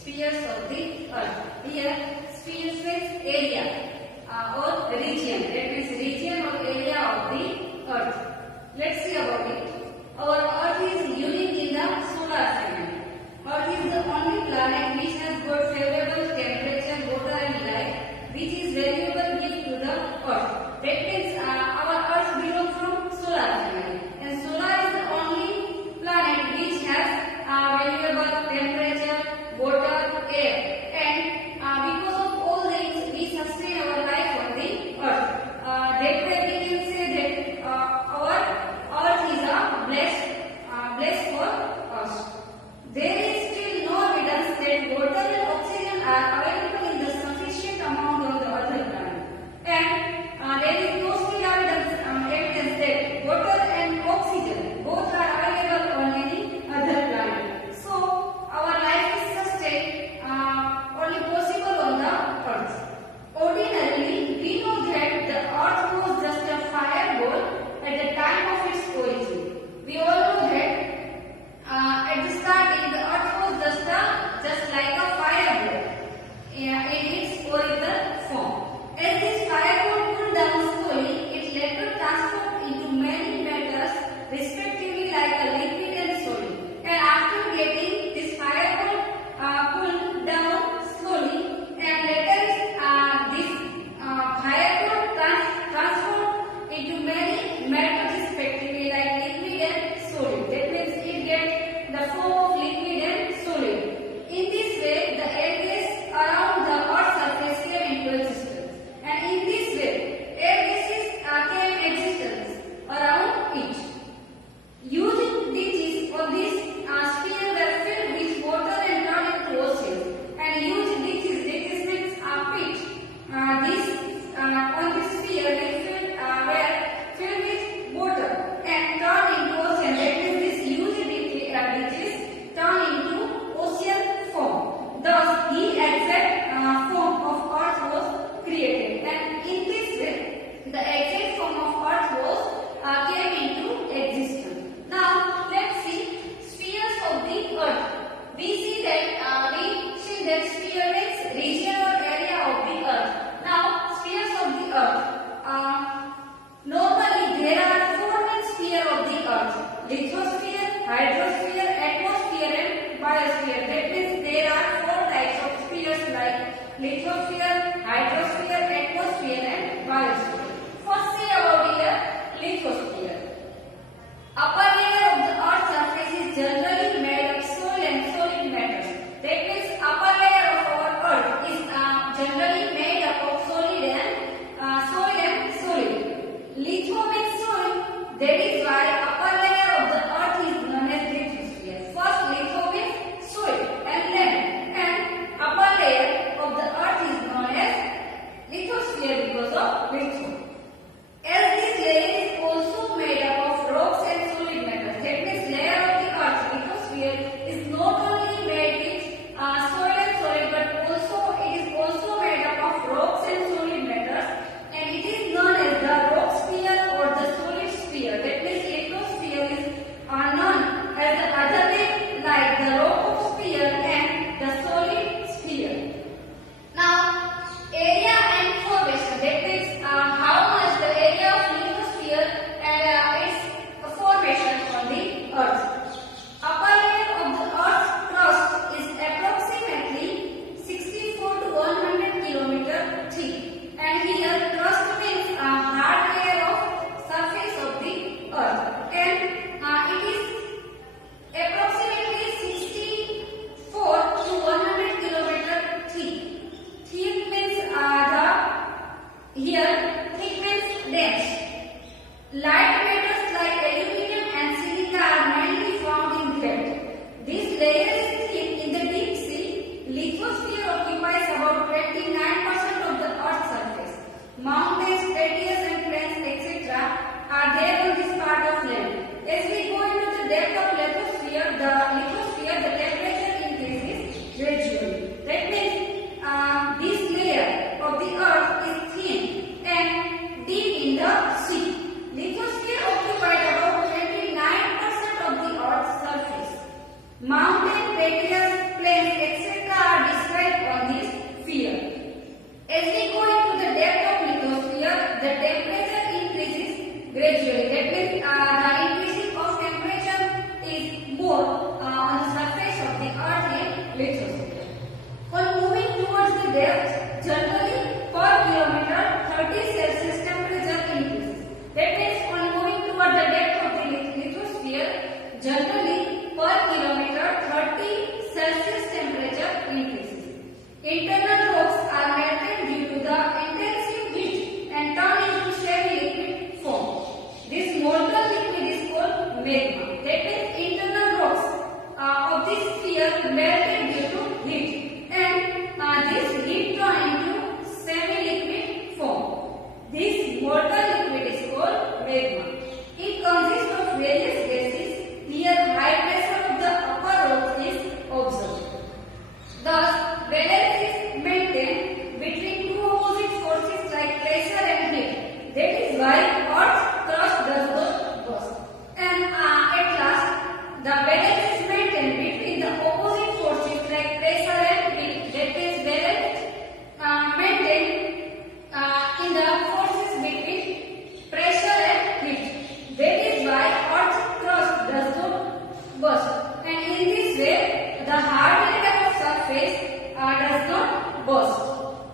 spheres of the earth. Here spheres means area or region. That means region or area of the earth. Let's see about it. Our earth is unique in the solar system. Earth is the only planet which has got favorable temperature, water and light, which is valuable gift to the earth. That means our earth belongs from solar family, and solar is the only planet which has valuable temperature, water, air, and because of all these we sustain our life on the earth. That way we can say that our earth is blessed for us. There is still no evidence that water and oxygen are available in the sufficient amount on the other planet, and there is no still evidence that water and oxygen both are available on any other planet. So our life is sustained only possible on the earth. Ordinarily, we know that the earth was just a fireball at the time of its origin. We all know that at the starting the earth was just like a fireball in its original form. As this fireball cooled down slowly, it later transformed into many metals, respectively like a liquid and solid. And after getting this fireball cooled down slowly, and later this fireball transformed into many metals, respectively like liquid and solid. That means it gets the form of liquid and solid. In this way, the air gas around the earth's surface came into existence, and in this way, air gases came existence around it. Huge ditches on this sphere were filled with water and turned into oceans, and huge ditches means pit. This on this sphere were filled with water and turned into ocean. That means this huge ditches turned into ocean form. Thus, the exact form of earth was created, and in this way, the exact form of earth was came into existence. Now, let's see spheres of the earth. We see that sphere means region or area of the earth. Now, spheres of the earth. Normally, there are four main spheres of the earth: lithosphere, hydrosphere, atmosphere, and biosphere. That means there are four types of spheres like lithosphere, hydrosphere, atmosphere, and biosphere. First, see about here lithosphere. Upper layer of the earth's surface is generally made of soil and solid metals. That means upper layer of our earth is generally made up of soil and solid. Litho means soil. That is why upper layer of the earth is known as lithosphere. First, litho means soil and land, and upper layer of the earth is known as lithosphere because of litho. As this layer is also magma. That means internal rocks of this sphere melted due to heat, and this heat turned into semi-liquid form. This molten liquid is called magma. It consists of various gases. Here, high pressure of the upper rocks is observed. Thus, balance is maintained between two opposite forces like pressure and heat. That is why Earth's crust does not burst. And at last, the balance is maintained between the opposite forces like pressure and heat. That is balance maintained in the forces between pressure and heat. That is why Earth's crust does not burst. And in this way, the hard layer of surface does not burst.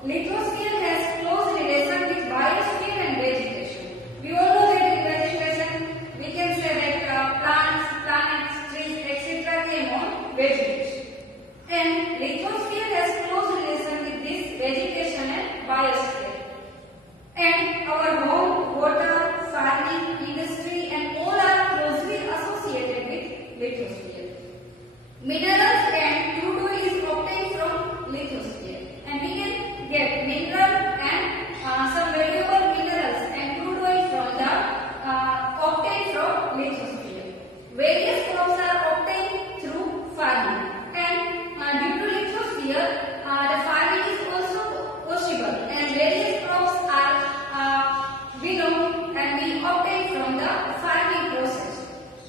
Lithosphere has close relation with biosphere and vegetation. We all know that in vegetation, we can say that plants, planets, trees, etc. came on vegetation. And lithosphere has close relation with this vegetation and biosphere. And our home, water, farming, industry, and all are closely associated with lithosphere. Minerals and crude oil is obtained from lithosphere, and we can get mineral and some valuable minerals and crude oil from the obtained from lithosphere. Various crops are obtained through farming, and due to lithosphere, the farming is also possible, and various crops are grown and we obtain from the farming process.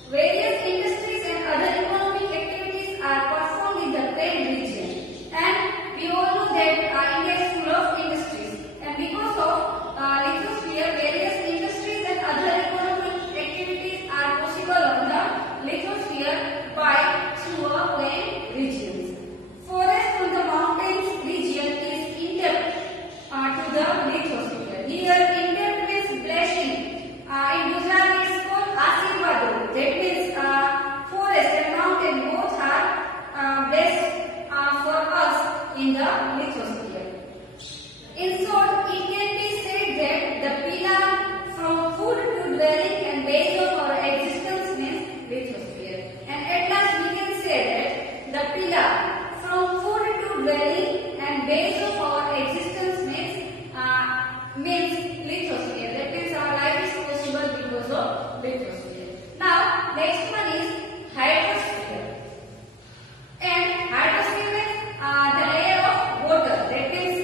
Various industries and other economic activities are performed in the plain region, and we all know that India is full of industries, and because of lithosphere, various industries and other economic activities are possible on the lithosphere by through a plain regions. Forest on the mountains region is in-depth to the lithosphere. Here, in-depth means blessing. In Gujarat, it is called Ashirwado. That means forest and mountain both are blessed for us in the lithosphere. In short, it can be said that the pillar from food to dwelling and base of our existence means lithosphere. And at last, we can say that the pillar from food to dwelling and base of our existence means lithosphere. That means our life is possible because of lithosphere. Now, next one is hydrosphere. And hydrosphere means the layer of water. That means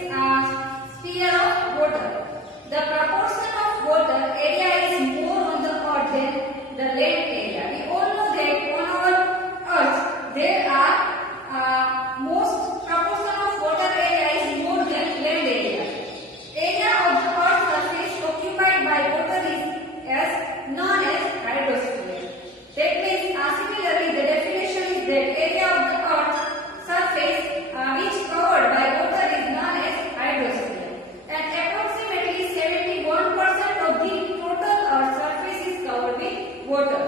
sphere of water. The proportion of water area is more on the earth than the land area. We all know that on our earth there are most proportion of water area is more than land area. Area of the earth surface occupied by water is as known as hydrosphere. That means similarly the definition is that area of the earth surface which covered by water is known as hydrosphere. And approximately 71% of the total earth surface is covered with water.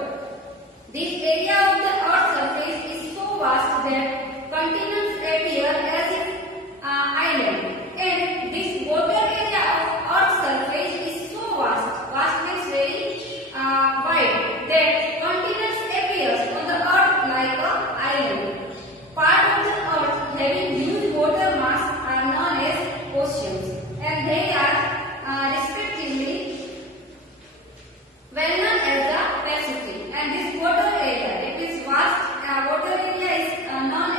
This area of the earth surface is so vast that continents appear as if island. And this water area of earth's surface is so vast. Vast means very wide that continents appears on the earth like an island. Part of the earth having huge water mass are known as oceans, and they are respectively well known as the Pacific. And this water area, it is vast water area is known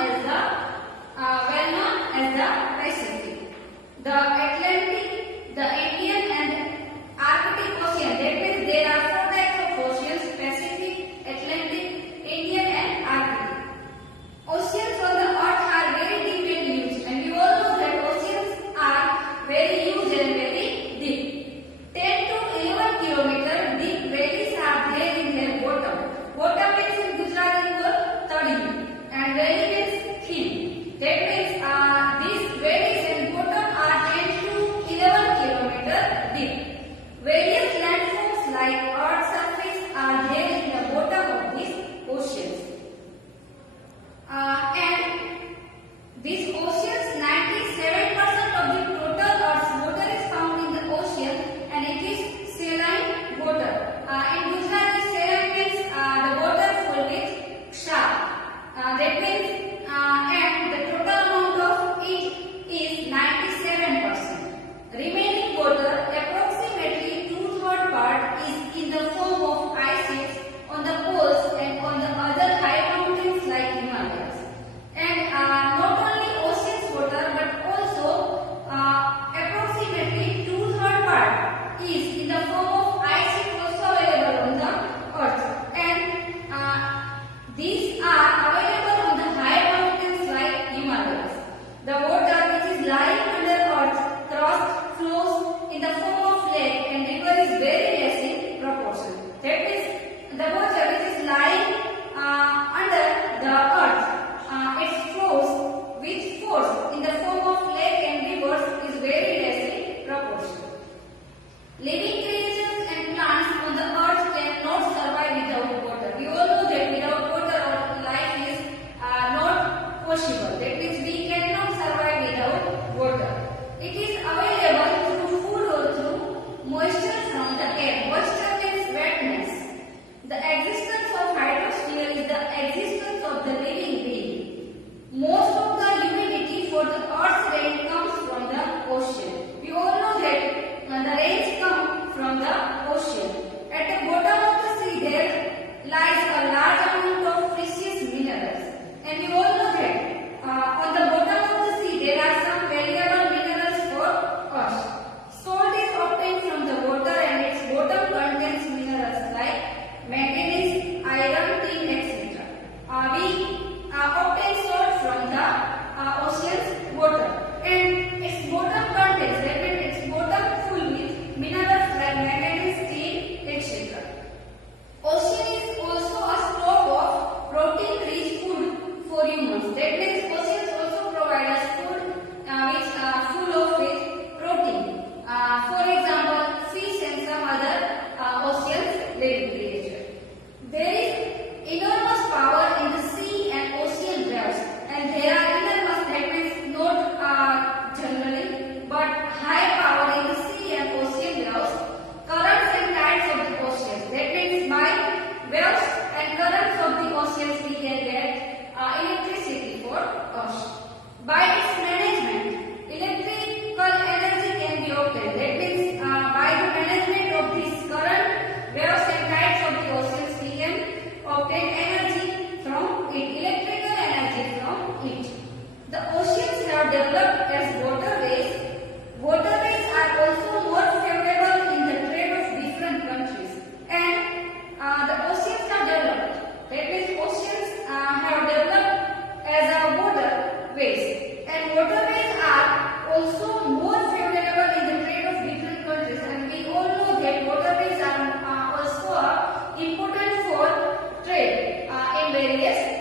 obtain energy from it, electrical energy from it. The oceans have developed as waterways. Waterways are also more favorable in the trade of different countries. And the oceans have developed. That means oceans have developed as a waterways. And waterways are also more favorable in the trade of different countries. And we all know that waterways are also important for trade in various